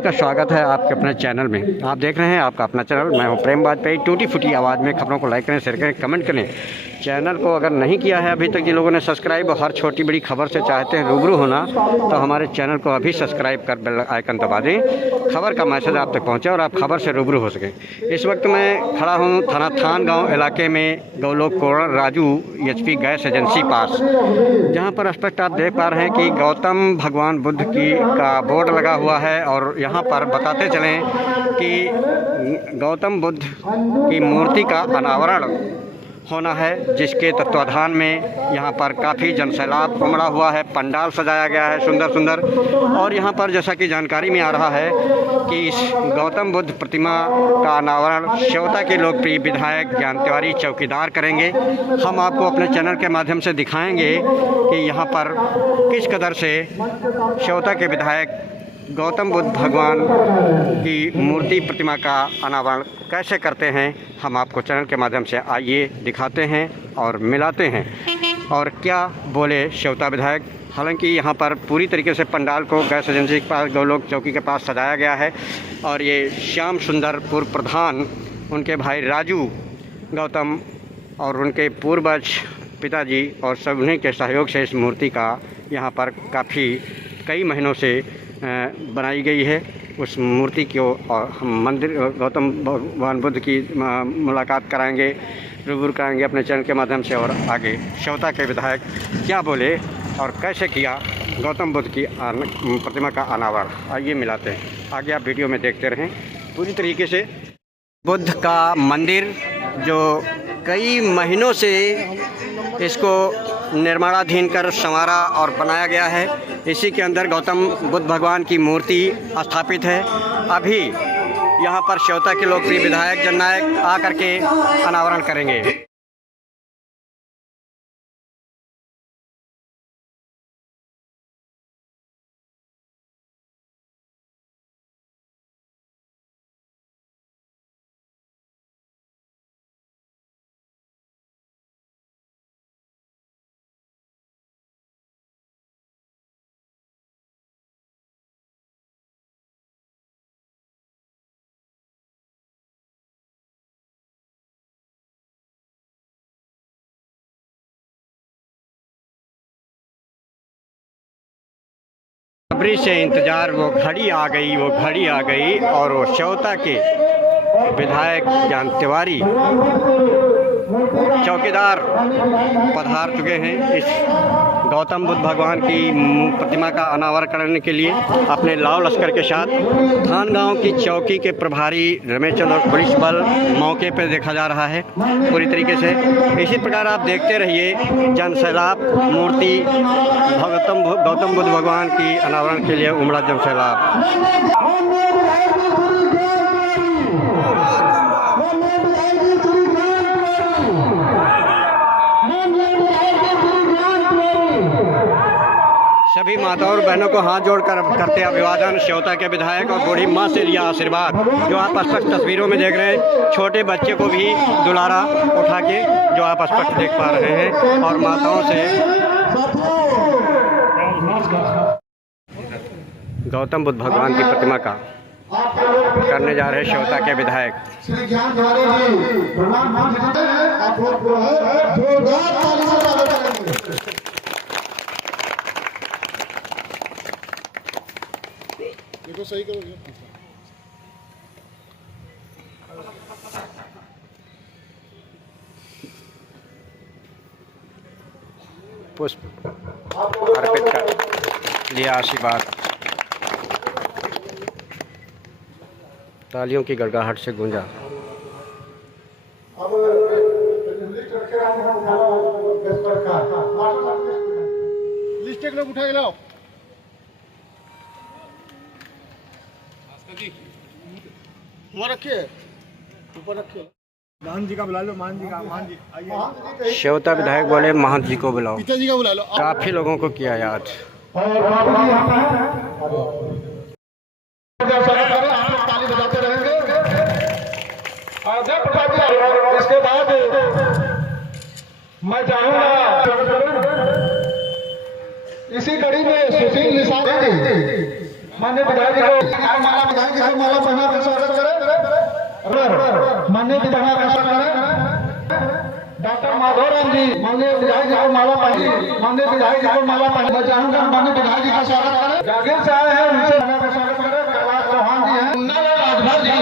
का स्वागत है आपके अपने चैनल में। आप देख रहे हैं आपका अपना चैनल, मैं हूं प्रेम वाजपेयी। टूटी फूटी आवाज़ में खबरों को लाइक करें, शेयर करें, कमेंट करें। चैनल को अगर नहीं किया है अभी तक जिन लोगों ने सब्सक्राइब, और हर छोटी बड़ी खबर से चाहते हैं रूबरू होना, तो हमारे चैनल को अभी सब्सक्राइब कर बेल आइकन दबा दें। खबर का मैसेज आप तक पहुँचे और आप खबर से रूबरू हो सकें। इस वक्त मैं खड़ा हूँ थाना थान गाँव इलाके में, गौलोक कोरण राजू HP गैस एजेंसी पास, जहाँ पर स्पष्ट आप देख पा रहे हैं कि गौतम भगवान बुद्ध की का बोर्ड लगा हुआ है। और यहाँ पर बताते चलें कि गौतम बुद्ध की मूर्ति का अनावरण होना है, जिसके तत्वाधान में यहाँ पर काफ़ी जनसैलाब उमड़ा हुआ है। पंडाल सजाया गया है सुंदर सुंदर। और यहाँ पर जैसा कि जानकारी में आ रहा है कि इस गौतम बुद्ध प्रतिमा का अनावरण श्योता के लोकप्रिय विधायक ज्ञान तिवारी चौकीदार करेंगे। हम आपको अपने चैनल के माध्यम से दिखाएंगे कि यहाँ पर किस कदर से श्योता के विधायक गौतम बुद्ध भगवान की मूर्ति प्रतिमा का अनावरण कैसे करते हैं। हम आपको चैनल के माध्यम से आइए दिखाते हैं और मिलाते हैं और क्या बोले श्योता विधायक। हालांकि यहाँ पर पूरी तरीके से पंडाल को गैस एजेंसी के पास, गौलोक चौकी के पास सजाया गया है। और ये श्याम सुंदर पूर्व प्रधान, उनके भाई राजू गौतम और उनके पूर्वज पिताजी और सभी के सहयोग से इस मूर्ति का यहाँ पर काफ़ी कई महीनों से बनाई गई है। उस मूर्ति को और हम मंदिर गौतम भगवान बुद्ध की मुलाकात कराएंगे, रूबरू कराएंगे अपने चैनल के माध्यम से। और आगे श्योता के विधायक क्या बोले और कैसे किया गौतम बुद्ध की प्रतिमा का अनावरण, आइए मिलाते हैं। आगे आप वीडियो में देखते रहें पूरी तरीके से। बुद्ध का मंदिर जो कई महीनों से इसको निर्माणाधीन कर संवारा और बनाया गया है, इसी के अंदर गौतम बुद्ध भगवान की मूर्ति स्थापित है। अभी यहाँ पर श्योता के लोकप्रिय विधायक जननायक आकर के अनावरण करेंगे। खबरी से इंतज़ार, वो घड़ी आ गई, वो घड़ी आ गई। और वो श्योता के विधायक ज्ञान तिवारी चौकीदार पधार चुके हैं इस गौतम बुद्ध भगवान की प्रतिमा का अनावरण करने के लिए अपने लाव लश्कर के साथ। थान गांव की चौकी के प्रभारी रमेश चंद्र और पुलिस बल मौके पर देखा जा रहा है पूरी तरीके से। इसी प्रकार आप देखते रहिए जनसैलाब, मूर्ति गौतम बुद्ध भगवान की अनावरण के लिए उमड़ा जनसैलाब। सभी माताओं और बहनों को हाथ जोड़कर करते अभिवादन श्योता के विधायक और बूढ़ी माँ से लिया आशीर्वाद। जो आप स्पष्ट तस्वीरों में देख रहे हैं, छोटे बच्चे को भी दुलारा उठा के जो आप स्पष्ट देख पा रहे हैं। और माताओं से गौतम बुद्ध भगवान की प्रतिमा का करने जा रहे श्योता के विधायक। देखो सही करोगे। पुष्प अर्पित कर लिया आशीर्वाद। तालियों की गड़गड़ाहट से गूंजा। लिस्ट एक लोग उठा के लाओ। वहाँ रखिए, ऊपर रखिए। महान जी का बुला लो, महान जी का, महान जी आइए। श्योता विधायक बोले महंत जी को बुलाओ। पिताजी का बुला लो। काफी लोगों को किया याद। ताली बजाते रहेंगे। इसके बाद मैं चाहूँगा इसी कड़ी में सुशील निशान माननीय विधायक जी को माला विधायक जी को माला पहना कर स्वागत करें। माननीय विधायक का स्वागत डॉक्टर माधवराम जी माननीय विधायक जी को माला पहनी, माननीय विधायक जी को माला पहनी बचाऊंगा। माननीय विधायक जी का स्वागत करें। जागीर से आए हैं उनसे माला का स्वागत करें। कैलाश चौहान जी हैं, राजभर जी,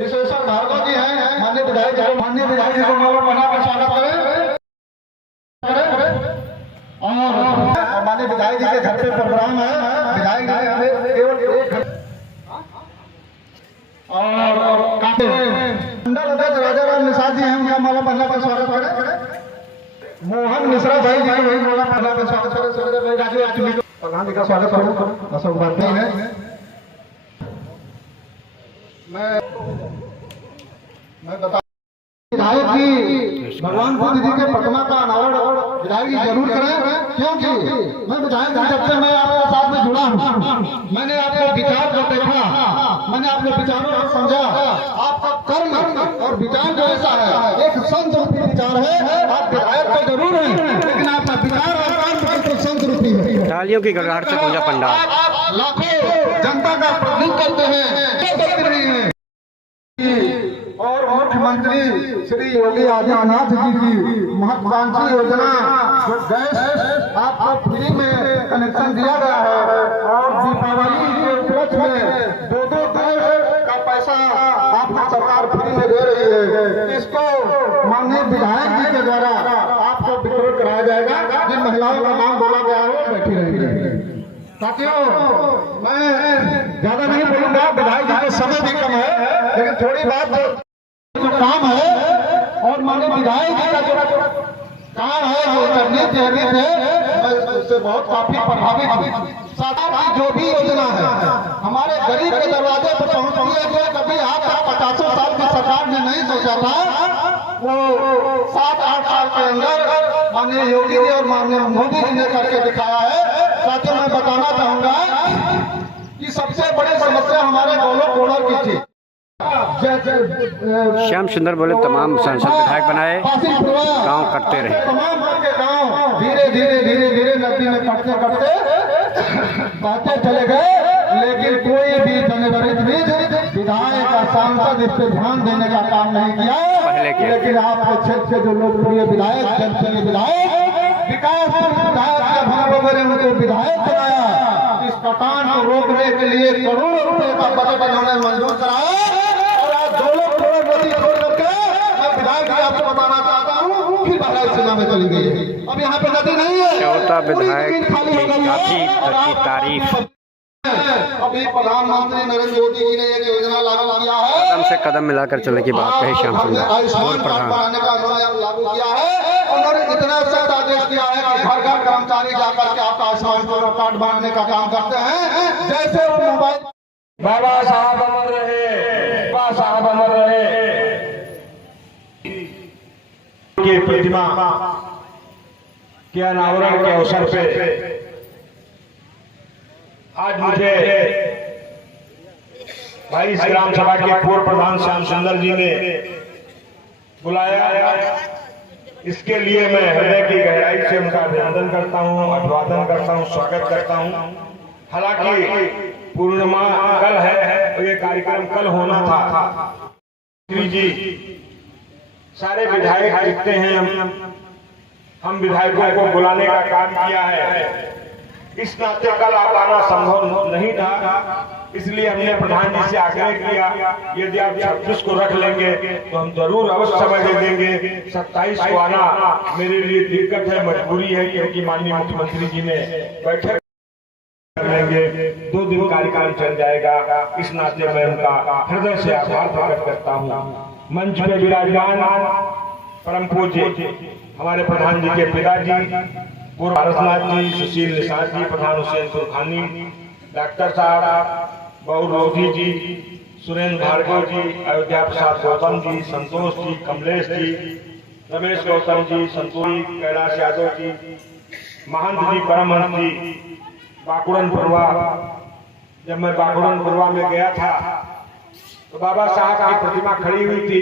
विश्वेश्वर भार्गव जी हैं। माननीय विधायक जी को माला पहना कर स्वागत करें। और माननीय विधायक जी के घर पे प्रोग्राम है। विधायक जी केवल एक और काफी मंडल अध्यक्ष राजाराम निषाद जी हैं, उनका माला पहना का स्वागत करें। मोहन मिश्रा भाई जी वही माला पहना का स्वागत करें। सुरेंद्र भाई राजू एक्चुअली प्रधान जी का स्वागत करूँ। अशोक भारती है। मैं बता विधायक जी भगवानपुर दीदी के प्रतिमा का अनावरण विधायक जी जरूर करें, क्योंकि मैं विधायक जी जब से मैं आपके साथ में जुड़ा हूँ, मैंने आपके विचार को देखा, मैंने आपके विचारों को समझा। आपका कर्म और विचार जो ऐसा है एक संत रूपी विचार है। आप विधायक तो जरूर हैं, लेकिन आपका विचार और कर्म तो संत रूपी है। तालियों की गड़गड़ाहट से पूजा पंडाल। लाखों जनता का प्रतिनिधित्व करते हैं और मुख्यमंत्री श्री योगी आदित्यनाथ जी की महत्वाकांक्षी योजना गैस आपको फ्री में कनेक्शन दिया गया है। और दीपावली के उपलक्ष्य में 2-2 का पैसा आपको सरकार फ्री में दे रही है। इसको माननीय विधायक जी के द्वारा आपको वितरण कराया जाएगा। जिन महिलाओं का नाम बोला गया है वो बैठी रहेंगे। साथियों, मैं ज्यादा नहीं बोलूंगा, विधायक जी का समय भी कम है, लेकिन थोड़ी बात जो काम है और माननीय विधायक जी का जो काम है वो करने देने से मैं उससे बहुत काफी प्रभावित हूँ। सरकार की जो भी योजना है हमारे गरीब के दरवाजे पर पहुंची है। जो कभी आज 50 साल की सरकार ने नहीं सोचा था, वो 7-8 साल के अंदर माननीय योगी जी और माननीय मोदी जी ने करके दिखाया है। साथियों, मैं बताना चाहूंगा कि सबसे बड़ी समस्या हमारे गोलोक कोडर की थी। श्याम सुंदर बोले तमाम सांसद विधायक बनाए, गांव कटते रहे। तमाम के गांव धीरे धीरे नदी में कटते बातें चले गए, लेकिन कोई भी जनवरित विधायक का सांसद इस पे ध्यान देने का काम नहीं किया। लेकिन आपके क्षेत्र के जो लोकप्रिय विधायक, जनप्रिय विधायक, विकास विधायक हम लोगों ने उनको विधायक बनाया। इस कटान को रोकने के लिए करोड़ों रुपए का बजट उन्होंने मंजूर कराया। और आज 2 लोग मोदी छोड़ करके मैं विधायक जी आपको बताना चाहता हूँ फिर बहराइच सेना में चली गई। अब यहाँ पे नदी नहीं है। चौथा विधायक की तारीफ। अभी प्रधानमंत्री नरेंद्र मोदी जी ने एक योजना लागू किया है। कदम से कदम मिलाकर चलने की बात कही श्याम सुंदर। आयुष्मान कार्ड बनाने का उन्होंने लागू किया है। उन्होंने इतना सख्त आदेश दिया है कि घर घर कर्मचारी जाकर के आपका आयुष्मान कार्ड बनाने का काम करते हैं। जैसे वो मोबाइल बाबा साहब अमर रहे, बाबा साहब अमर रहे की प्रतिमा के अनावरण के अवसर पे आज मुझे भाई इस ग्राम सभा के पूर्व प्रधान श्याम सुंदर जी ने बुलाया। इसके लिए मैं हृदय की गहराई से उनका अभिनंदन करता हूं, अभिवादन करता हूं, स्वागत करता हूं। हालांकि पूर्णिमा कल है और ये कार्यक्रम कल होना था। जी सारे विधायक जितने हैं हम विधायकों को बुलाने का काम किया है। इस नाते कल आप आना संभव नहीं था, इसलिए हमने प्रधान जी से आग्रह किया यदि आप 26 को रख लेंगे तो हम जरूर अवश्य समय दे देंगे। 27 को आना मेरे लिए दिक्कत है, मजबूरी है, क्योंकि माननीय मुख्यमंत्री जी ने बैठक कर लेंगे। 2 दिन कार्यक्रम चल जाएगा। इस नाते मैं उनका हृदय से आभार प्रकट करता हूँ। मंच पे विराजमान परम पूज्य हमारे प्रधान जी के पिताजी पूर्व भारतनाथ जी, सुशील निषाद जी, प्रधान हुसैन सुरखानी, डॉक्टर साहब बहु लोधी जी, सुरेंद्र भार्गव जी, अयोध्या प्रसाद गौतम जी, संतोष जी, कमलेश जी, रमेश गौतम जी, संतोष, कैलाश यादव जी, महंत जी, परमहंस जी, बाकुड़नपुरवा। जब मैं बाकुड़नपुरवा में गया था तो बाबा साहब की प्रतिमा खड़ी हुई थी।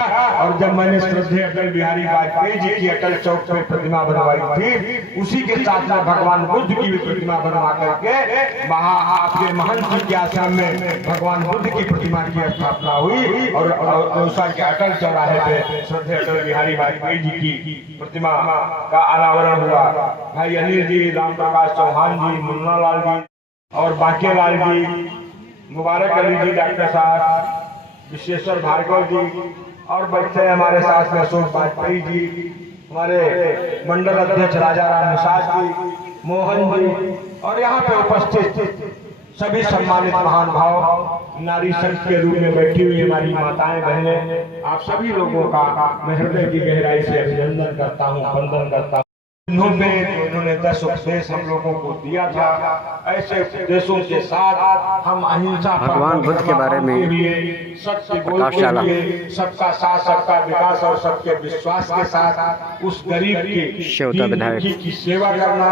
और जब मैंने श्रद्धेय अटल बिहारी वाजपेयी जी की अटल चौक पर प्रतिमा बनवाई थी, उसी के साथ में भगवान बुद्ध की भी प्रतिमा बनवा करके वहाँ आपके महंत जी के आश्रम में भगवान बुद्ध की प्रतिमा की स्थापना हुई और दौसा के अटल चौराहे पे श्रद्धेय अटल बिहारी वाजपेयी जी की प्रतिमा का अनावरण हुआ। भाई अनिल जी, राम प्रकाश चौहान जी, मुन्ना लाल जी और बाके लाल जी, मुबारक अली जी, डॉक्टर साहब, विश्वेश्वर भार्गव जी और बच्चे हमारे साथ में अशोक वाजपेयी जी, हमारे मंडल अध्यक्ष राजा राम निषाद जी, मोहन जी और यहाँ पे उपस्थित सभी सम्मानित महान भाव नारी संघ के रूप में बैठी हुई हमारी माताएं बहनें, आप सभी लोगों का मैं हृदय की गहराई से अभिनंदन करता हूँ, वंदन करता हूँ। इन्होंने 10 उपदेश हम लोगों को दिया था। ऐसे उपदेशों के साथ हम अहिंसा, भगवान बुद्ध के बारे में सत्य बोलते हुए सबका साथ, सबका विकास और सबके विश्वास के साथ उस गरीब की सेवा करना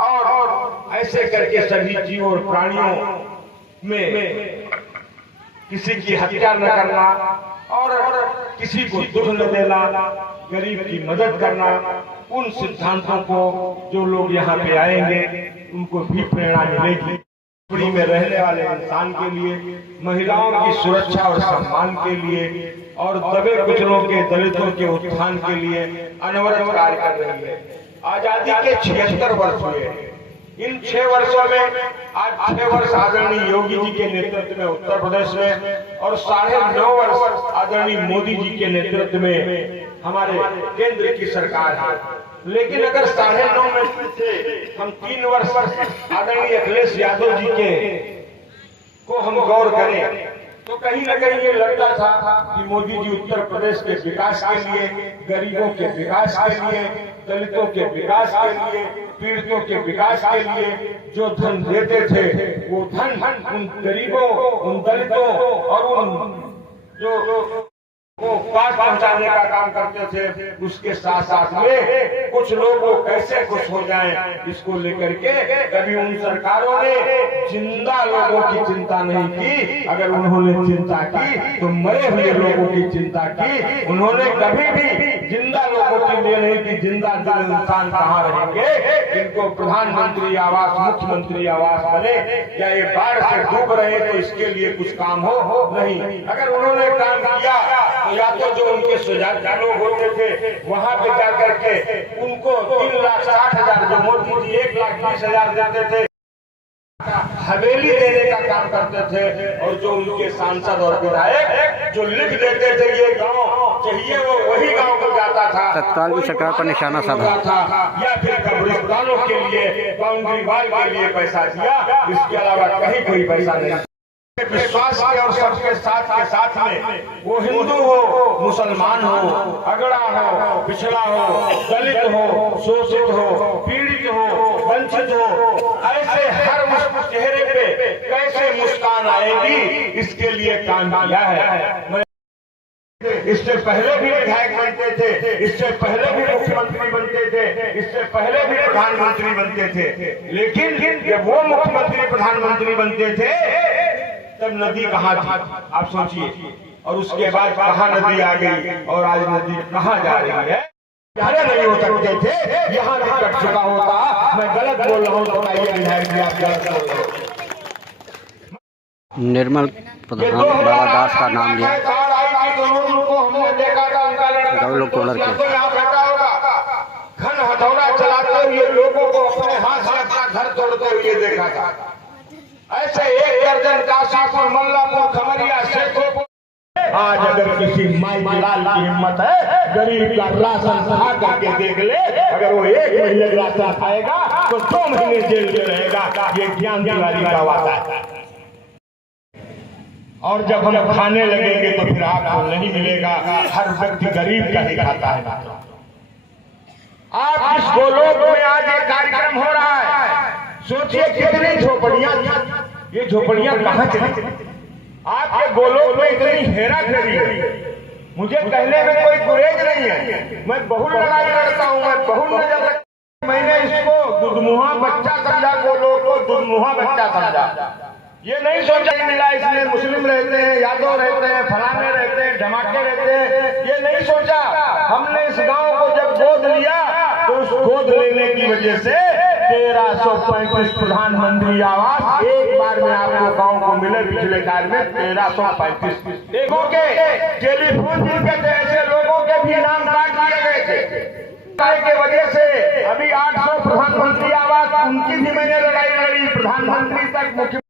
और ऐसे करके सभी जीवों और प्राणियों में किसी की हत्या न करना और किसी को दुख न देना, गरीब की मदद करना, उन सिद्धांतों को जो लोग यहाँ पे आएंगे उनको भी प्रेरणा मिलेगी। झोपड़ी में रहने वाले इंसान के लिए, महिलाओं की सुरक्षा और सम्मान के लिए और दबे कुचलों के, दलितों के उत्थान के लिए अनवरत कार्य कर रही है। आजादी के 76 वर्ष हुए। इन 6 वर्षों में आज 6 वर्ष आदरणीय योगी जी के नेतृत्व में उत्तर प्रदेश में और 9.5 वर्ष आदरणीय मोदी जी के नेतृत्व में हमारे केंद्र की सरकार है। लेकिन अगर 9.5 में से हम 3 वर्ष आदरणीय अखिलेश यादव जी के को हम गौर करें तो कहीं न कहीं ये लगता था कि मोदी जी उत्तर प्रदेश के विकास के लिए, गरीबों के विकास के लिए, दलितों के विकास के लिए, पीड़ितों के विकास के लिए जो धन देते थे वो धन उन गरीबों, उन दलितों और उन जो वो पास पहुंचाने का काम करते थे। उसके साथ साथ में कुछ लोग वो कैसे खुश हो जाएं इसको लेकर के कभी उन सरकारों ने जिंदा लोगों की चिंता नहीं की। अगर उन्होंने चिंता की तो मरे हुए लोगों की चिंता की। उन्होंने कभी भी जिंदा लोगों के लिए नहीं कि जिंदा इंसान कहाँ रहेंगे, इनको प्रधानमंत्री आवास, मुख्यमंत्री आवास बने या ये बाढ़ से डूब रहे तो इसके लिए कुछ काम हो नहीं। अगर उन्होंने काम किया या तो जो उनके सुझाव लोग होते थे वहां पे जाकर के उनको 3,60,000 जो मोदी जी 1,20,000 देते थे हवेली देने का काम करते थे। और जो उनके सांसद और विधायक जो लिख देते थे ये गांव चाहिए वो वही गांव को जाता था, तत्काल की सरकार पर निशाना साधा था। या फिर कब्रिस्तानों के लिए, बाउंड्री वाल के लिए पैसा दिया, इसके अलावा कहीं कोई पैसा नहीं। विश्वास के और सबके साथ में वो हिंदू हो, मुसलमान हो, अगड़ा हो, पिछड़ा हो, दलित हो, शोषित हो, पीड़ित हो, वंचित हो, ऐसे हर चेहरे पे कैसे मुस्कान आएगी इसके लिए काम किया है। इससे पहले भी विधायक बनते थे, इससे पहले भी मुख्यमंत्री बनते थे, इससे पहले भी प्रधानमंत्री बनते थे। लेकिन जब वो मुख्यमंत्री प्रधानमंत्री बनते थे तब नदी कहाँ थी आप सोचिए, और उसके बाद कहाँ नदी आ गई और आज नदी कहाँ जा रही है। खड़े नहीं हो सकते थे, यहाँ भी कट चुका होता। मैं गलत बोल रहा हूँ तो बताइए विधायक जी आप गलत बोल रहे हो। निर्मल प्रधान बाबा दास का नाम लिया, गौलोक टोलर के घन हथौड़ा चलाते हुए लोगों को अपने हाथ से अपना घर तोड़ते हुए देखा था। ऐसे 1 दर्जन काशीपुर, मल्लापुर, खमरिया, शेखोपुर। आज अगर किसी माई लाल की हिम्मत है गरीब का राशन खा करके देख ले, अगर वो 1 महीने राशन खाएगा तो 2 महीने जेल में रहेगा। ये ज्ञान तिवारी का वादा है। और जब हम खाने लगेंगे तो फिर आपको नहीं मिलेगा। हर व्यक्ति गरीब का ही खाता है। आप इस गोलोक में आज एक कार्यक्रम हो रहा है, सोचिए कितनी झोपड़ियां, ये झोपड़ियां कहाँ चली। आपके गोलोक में इतनी हेरा फेरी है, मुझे कहने में कोई गुरेज नहीं है। मैं बहुत लड़ाई लड़ता हूँ, मैं बहुत नजर रखता। मैंने इसको दुधमुहा बच्चा समझा, गोलोक को दुधमुहा बच्चा समझा। ये नहीं सोचा कि मिला इसमें मुस्लिम रहते हैं, यादव रहते हैं, फलाने रहते हैं, धमाके रहते हैं, ये नहीं सोचा। हमने इस गांव को जब गोद लिया तो उस गोद लेने की वजह से 1335 प्रधानमंत्री आवास एक बार में आपको गांव को मिले। पिछले काल में 1335 देखो के टेलीफोन जिनके थे ऐसे लोगों के भी नाम काट दिए गए थे के वजह से। अभी 800 प्रधानमंत्री आवास उनकी भी मैंने लड़ाई लड़ी, प्रधानमंत्री तक मुख्य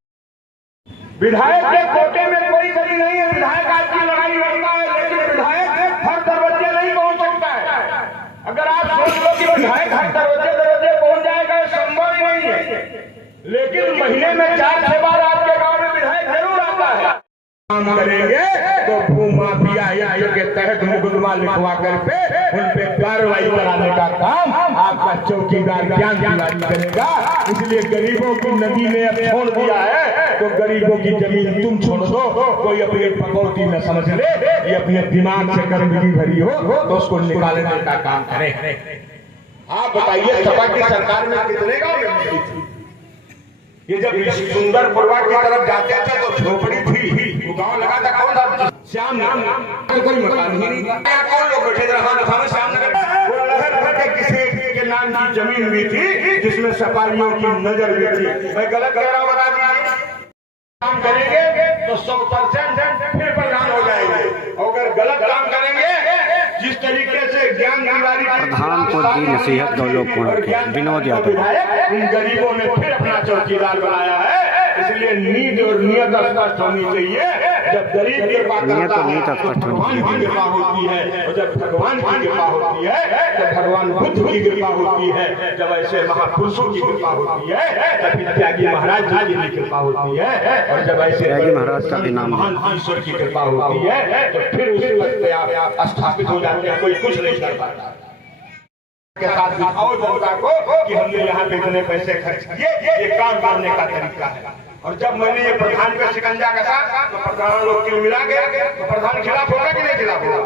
विधायक के कोटे में कोई कमी नहीं है। विधायक आपकी लड़ाई लड़ता है, लेकिन विधायक हर दरवाजे नहीं पहुंच सकता है। अगर आप सोच लो कि विधायक हर दरवाजे पहुंच जाएगा, संभव ही नहीं है। लेकिन महीने में 4-6 बार आपके गांव में विधायक जरूर आता है। काम करेंगे तो भू माफिया के तहत मुकदमा लिखवा करके उन पे कार्रवाई कराने का काम आपका चौकीदार ज्ञान तिवारी करेगा। इसलिए गरीबों की नदी ने अब छोड़ दिया है तो गरीबों की जमीन तुम छोड़ दो। कोई अपनी पकौती न समझ ले, ये अपने दिमाग से गंदगी भरी हो तो उसको निकालने का काम करें। आप बताइए सपा की सरकार में कितने गाँव मिली थी? ये जब सुंदरपुरवा की तरफ जाते थे तो झोपड़ी थी, वो गांव लगा था कौन था? श्याम नाम कोई मकान ही नहीं था। कौन लोग बैठे थे? श्यामनगर के किसी के नाम की जमीन भी थी जिसमें सफारियों की नजर भी थी। मैं गलत कह रहा हूँ, बता दीजिए। काम करेंगे तो 100% फिर प्रधान हो जाएंगे। अगर गलत काम करेंगे जिस तरीके से ज्ञान तिवारी प्रधान को दी नसीहत गौलोक विनोद यादव उन गरीबों ने फिर अपना चौकीदार बनाया है। इसलिए नींद और नियत स्पष्ट होनी चाहिए। जब गरीब की बात करता है तो भगवान की कृपा होती है, और जब भगवान की कृपा होती है तो भगवान बुद्ध की कृपा होती है, जब ऐसे महापुरुषों की कृपा होती है तब त्यागी महाराज जी की कृपा होती है, और जब ऐसे महाराज का भी नाम महान ईश्वर की कृपा होती है तो फिर उस वक्त आप स्थापित हो जाते हैं। कोई कुछ नहीं कर पाता के साथ दिखाओ जनता को कि हमने यहाँ पे इतने पैसे खर्च किए, ये काम करने का तरीका है। और जब मैंने ये प्रधान पे शिकंजा कसा तो प्रधान लोग क्यों मिला गए? तो प्रधान खिलाफ होगा कि नहीं खिलाफ होगा?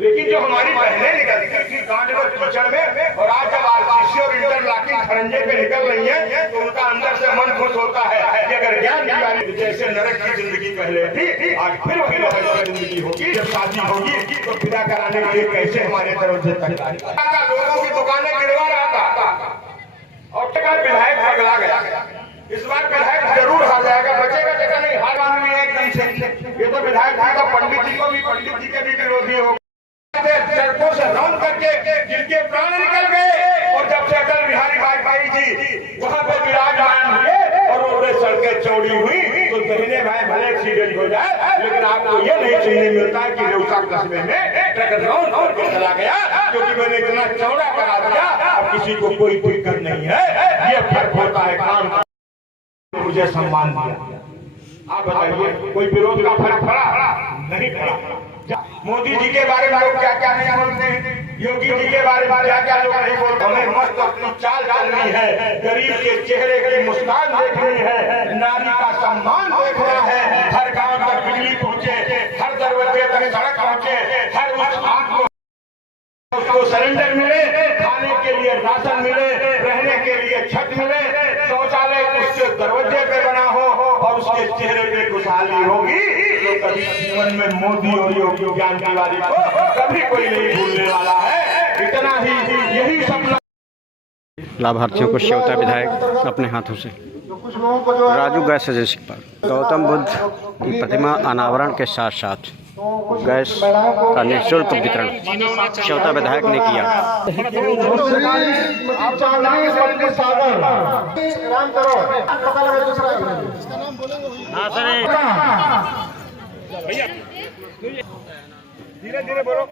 लेकिन जो हमारी बहनें निकलती थी गांड में कीचड़ में, और आज जब आरसीसी और इंटरलॉकिंग खरंजे पे निकल रही है तो उनका अंदर से मन खुश होता है कि अगर ज्ञान तिवारी जैसे नरक की जिंदगी पहले थी आज फिर वही नरक की जिंदगी होगी। जब शादी होगी तो विदा कराने के लिए कैसे हमारे दरवाजे तक लोगों की दुकानें गिरवा रहा था और विधायक पगला गया। इस बार विधायक जरूर हार जाएगा, बचेगा जगह नहीं। हार माननी है एकदम से। ये तो विधायक जी का पंडित जी के भी विरोधी हो सड़कों से रौन करके जिनके प्राण निकल गए। और जब से अटल बिहारी वाजपेयी जी वहाँ पे विराजमान हुए और उन्होंने सड़कें चौड़ी हुई तो बहने भाई भले एक्सीडेंट हो जाए, लेकिन आपको ये नहीं सुनने मिलता कि रेउसा कस्बे में ट्रक रौन करके चला गया क्योंकि मैंने इतना चौड़ा करा दिया, अब किसी को कोई दिक्कत नहीं है। ये फर्क होता है काम। मुझे सम्मान दिया। आप बताइए कोई विरोध का फर्क पड़ा? नहीं पड़ा। मोदी जी के बारे में लोग क्या क्या नहीं बोलते हैं, योगी जी के बारे में क्या क्या लोग नहीं बोलते। हमें मस्त अपनी चाल चलनी है, गरीब के चेहरे की मुस्कान देखनी है, नारी का सम्मान देखना है। हर गांव तक बिजली पहुंचे, हर दरवाजे तक सड़क पहुंचे, हर उस आंख को उसको सरेंडर मिले, खाने के लिए राशन मिले, रहने के लिए छत मिले, शौचालय उसके दरवाजे पे बना हो और उसके चेहरे पे खुशहाली होगी तो कभी जीवन में मोदी और योगी ज्ञान तिवारी को कभी कोई नहीं भूलने वाला है। इतना ही यही सपना लाभार्थियों को श्रोता विधायक अपने हाथों से राजू गैस एजेंसी पर गौतम बुद्ध की प्रतिमा अनावरण के साथ साथ गैस का निःशुल्क वितरण श्रोता विधायक ने किया। धीरे धीरे बोलो।